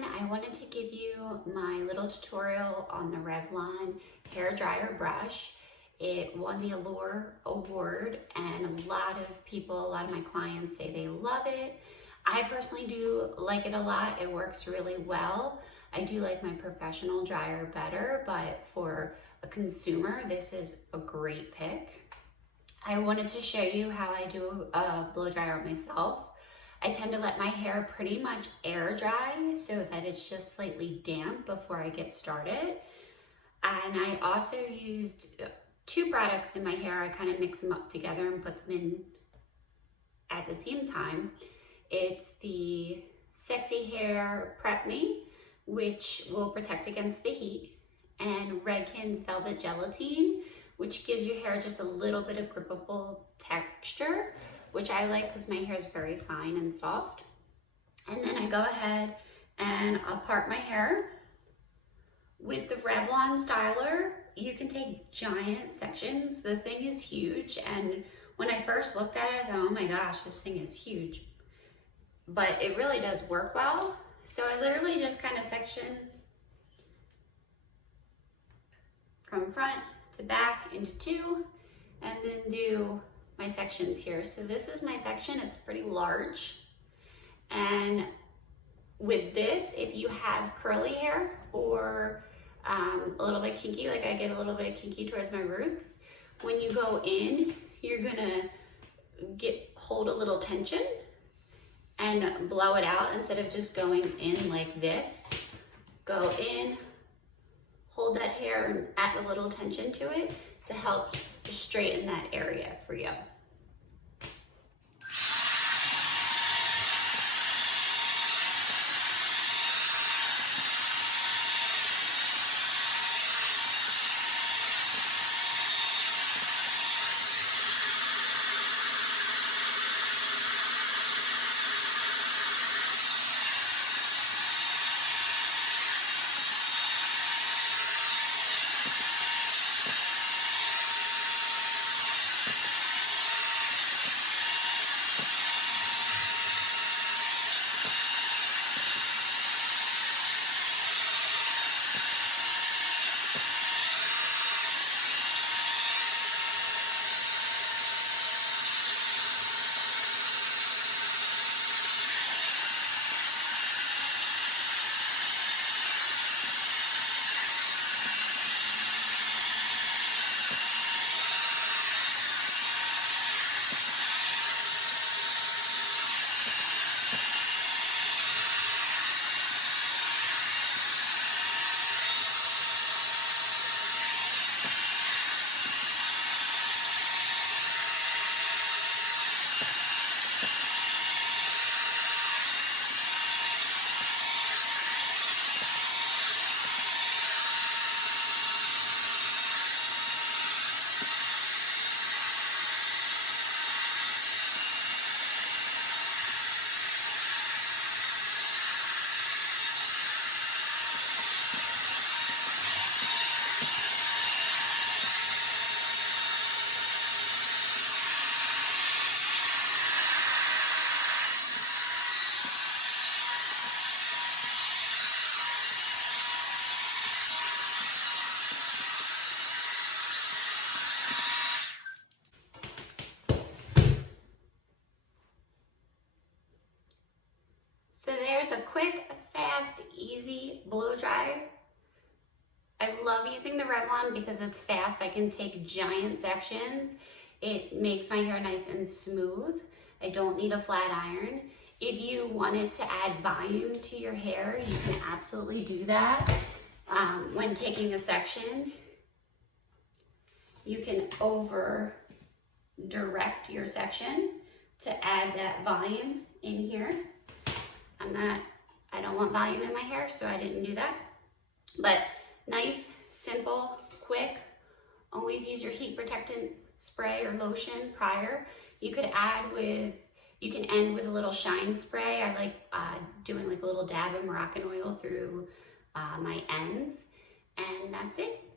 everyone, I wanted to give you my little tutorial on the Revlon hair dryer brush. It won the Allure Award and a lot of my clients say they love it. I personally do like it a lot. It works really well. I do like my professional dryer better, but for a consumer, this is a great pick. I wanted to show you how I do a blow dryer on myself. I tend to let my hair pretty much air dry so that it's just slightly damp before I get started. And I also used two products in my hair. I kind of mix them up together and put them in at the same time. It's the Sexy Hair Prep Me, which will protect against the heat, and Redken's Velvet Gelatine, which gives your hair just a little bit of grippable texture, which I like because my hair is very fine and soft. And then I go ahead and I'll part my hair. With the Revlon styler, you can take giant sections. The thing is huge, and when I first looked at it, I thought, oh my gosh, this thing is huge. But it really does work well. So I literally just kind of section from front to back into two, and then do my sections here. So this is my section. It's pretty large. And with this, if you have curly hair or a little bit kinky, like I get a little bit kinky towards my roots, when you go in, you're gonna hold a little tension and blow it out instead of just going in like this. Go in, hold that hair and add a little tension to it to help straighten that area for you. So there's a quick, fast, easy blow dryer. I love using the Revlon because it's fast. I can take giant sections. It makes my hair nice and smooth. I don't need a flat iron. If you wanted to add volume to your hair, you can absolutely do that. When taking a section, you can over direct your section to add that volume in here. I don't want volume in my hair, so I didn't do that. But nice, simple, quick. Always use your heat protectant spray or lotion prior. You can end with a little shine spray. I like doing like a little dab of Moroccan oil through my ends, and that's it.